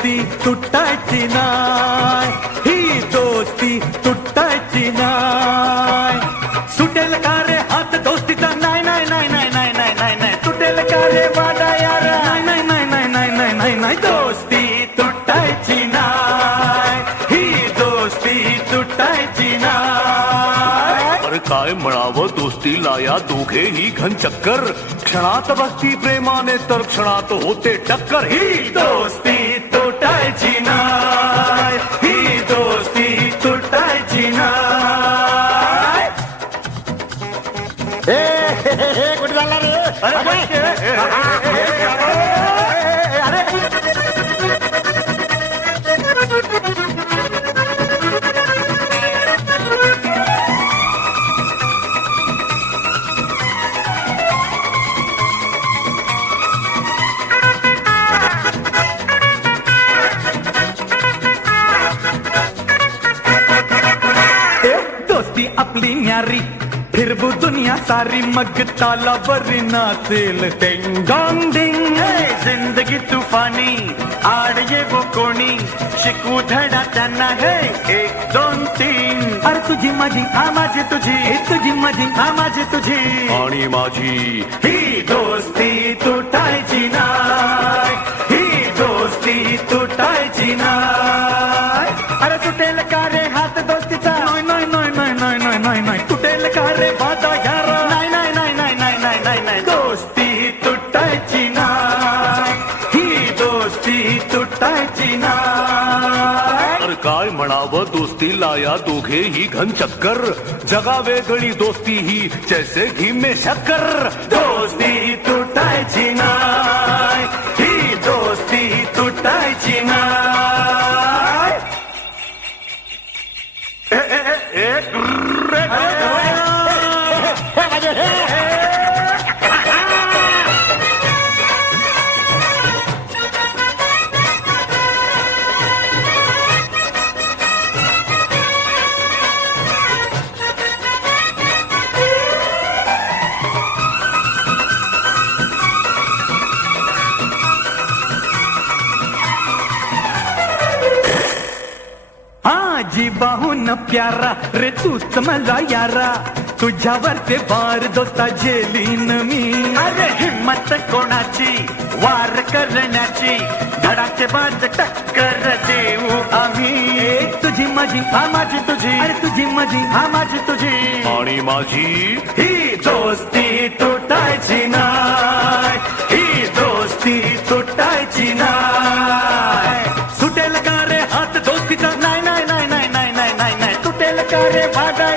दोस्ती तुटायची नाय, ही दोस्ती तुटायची नाय. सुटेल का रे हात दोस्तीचा, नाही नाही नाही नाही नाही नाही नाही नाही. तुटेल का रे वाडा यार, नाही नाही नाही नाही नाही नाही नाही नाही. दोस्ती तुटायची नाय, ही दोस्ती तुटायची नाय. अरे काय म्हणावं दोस्तीला या दोघेही घन चक्कर. क्षणात बसती प्रेमाने तर क्षणात होते टक्कर. ही दोस्ती तुटायची नाय, ही दोस्ती तुटायची नाय. कुठे चालला रे? दोस्ती आपली न्यारी, फिरबू दुनिया सारी, मग तालावरी नाचेल टेंग डॉंग डिंग. जिंदगी तुफानी, आड ये वो कोणी, शिकू धडा त्यांना हे 1 2 3. अरे तुझी माझी, हा माझी तुझी, तुझी माझी, हा माझी तुझी. आणि माझी ही दोस्ती तुटायची नाय, ही दोस्ती तुटायची नाय. अरे सुटेल का रे हात दोस्तीचा, नाही नाही नाही नाही नाही नाही नाही नाही. तुटेल का रे वादा यारा, नाही नाही नाही नाही नाही नाही नाही नाही. दोस्ती तुटायची नाय, ही दोस्ती तुटायची नाय. अरे काय म्हणावं दोस्तीला या दोघेही घन चक्कर. जगा वेगळी दोस्ती ही जैसे घी में शक्कर. दोस्ती तुटायची नाय, ही दोस्ती तुटायची नाय. जीवाहून प्यारा रे तूच मला यारा, तुझ्यावरचे वार दोस्ता झेलीन मी. अरे हिम्मत कोणाची वार करण्याची, धडाके बाज टक्कर देऊ आम्ही. तुझी माझी, हा माझी तुझी, अरे तुझी माझी, हा माझी तुझी. आणि माझी ही दोस्ती तुटायची नाय, ही दोस्ती तुटायची नाय. सुटेल का रे हात दोस्तीचा, नाही नाही नाही नाही नाही नाही नाही. तुटेल का रे वाडा